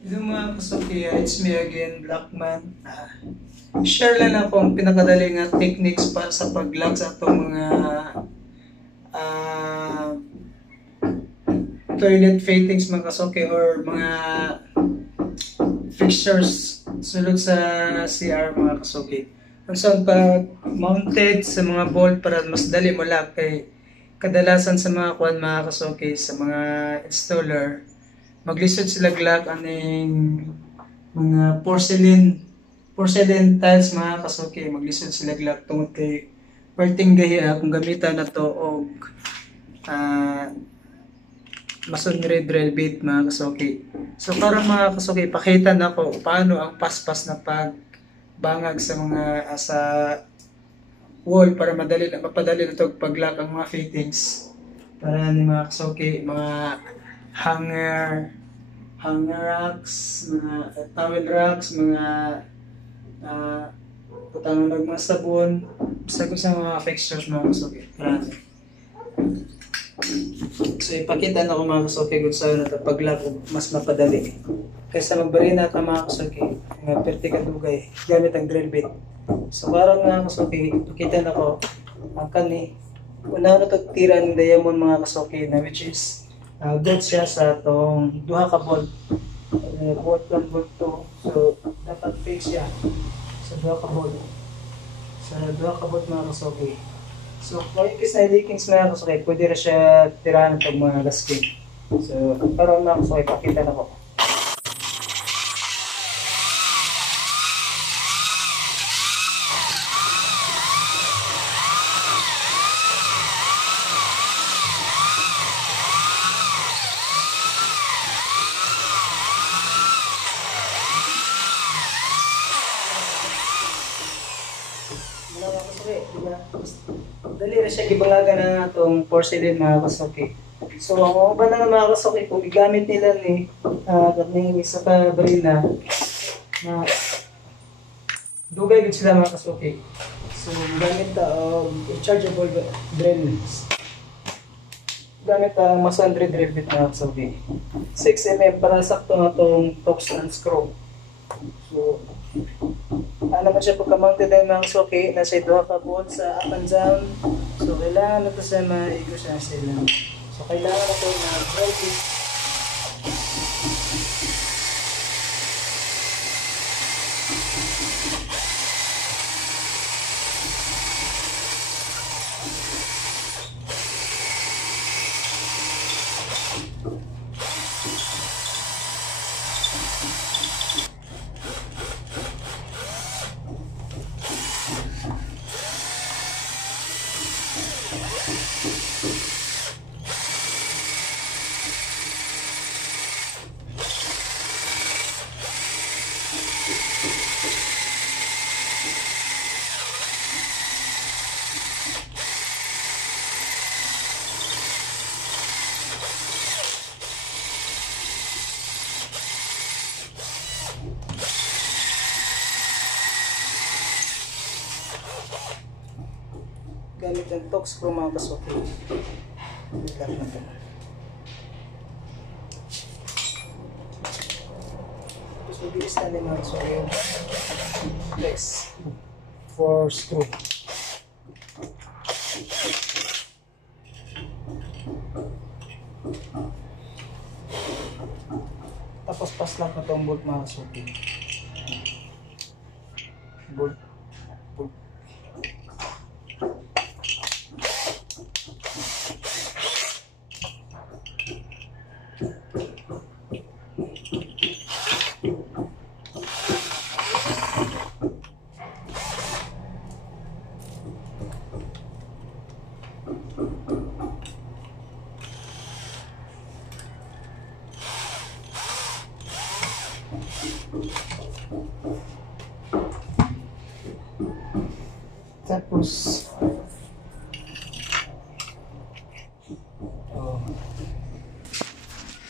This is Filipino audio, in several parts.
Hello mga kasuki, it's me again, Blackman. Share lang ako ang pinakadali nga techniques para sa pag-lock sa itong mga ah, toilet fittings mga kasuki or mga fixtures sulod sa CR mga kasuki. Kung saan pa mounted sa mga bolt para mas dali mo lock kay kadalasan sa mga kuan mga kasuki sa mga installer maglisod sila glock aning mga porcelain tiles mga kasuki maglisod sila glock tungod kay perting gahiya kung gamitan na to og masonry drill bit mga kasuki. So para mga kasuki pakita na ko paano ang paspas na pagbangag sa mga sa wall para mapadali na to pag-lock ang mga fittings para ni mga kasuki mga hanger racks, mga towel racks, mga ng mga sabon, basta ko sa mga fixtures mga kasuki. So ipakita na ko mga kasuki kung saan na pag-lock mas mapadali. Kaysa magbarin natin mga kasuki, mga vertical dugay, gamit ang drill bit. So parang mga kasuki, ipakita na ko ang kani. Una na tira ng diamond mga kasuki na which is good siya sa itong duha ka bolt. Bolt 1, bolt 2. So, dapat fix siya sa duha ka bolt. Sa duha ka bolt mga kasuki. So, kung ikis na leakings mga kasuki, pwede rin siya tirahan ng mga gasket. So, parang mga kasuki, pakita na ko. Dali rin siya gibangagan na itong porcelain mga kasuki. So, ang uban na mga kasuki, kung igamit nila ni isa ka barina na dugay gud sila mga kasuki. So, gamit rechargeable drills. Gamit ang masonry drill bit mga kasuki. 6mm para sakto na itong tox and screw. So, naman siya pagka-mounted ng mga suki na sa duha ka bolt sa up and down. So kailangan na ito sa maigo siya sila. So kailangan na ito na drill bit. Gamit ang tox screw mga kasuki. Lock na ito. Tapos mabilis na rin mga kasuki. Flex. 4 screw. Tapos paslock na itong bolt mga kasuki. Bolt. Tapos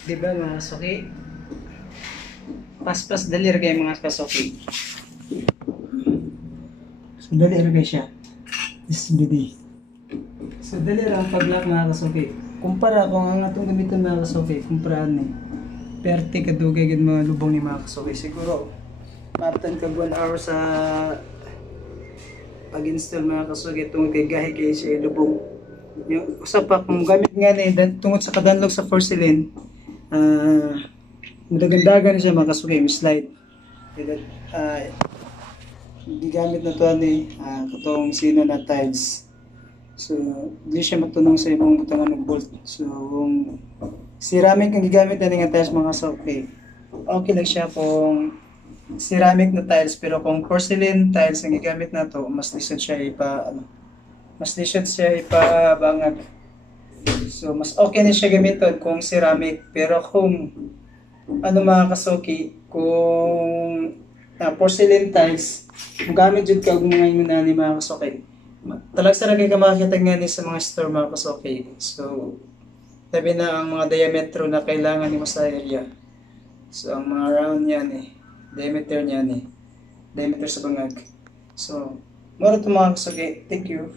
diba mga kasuki? Paspas dali rin kayo mga kasuki. So dali rin kayo siya. This BD. So dali rin ang pag-lock mga kasuki. Kumpara kung ang atong gamitin mga kasuki, kumparahan ni. Perte kadugay gid mga lubong ni mga kasuki. Siguro maptan kag 1 hour sa pag-install mga kasuki tungod kay gahi kay siya lubong. Yung usa pa kung gamit nga ni tungod sa kadanlog sa porcelain, madagandagan siya mga kasuki, slide. Gigamit na to ani katong sino na tiles. So, di siya magtunong sa imong butangan ng bolt. So, kung ceramic ang gigamit natin nga tiles mga kasuki, okay lang siya kung ceramic na tiles, pero kung porcelain tiles ang gigamit na to, mas lisod siya ipabangag. So, mas okay na siya gamiton kung ceramic. Pero kung mga kasuki, kung porcelain tiles, kung gamit jud ka mga ingon ni mga kasuki, talag sa kay ka makakita nga ni sa mga store mga kasuki. So, tabi na ang mga diametro na kailangan ni mo sa area. So, ang mga round niyan diameter niyan diameter sa bangag. So, mura ito mga kasuki. Thank you.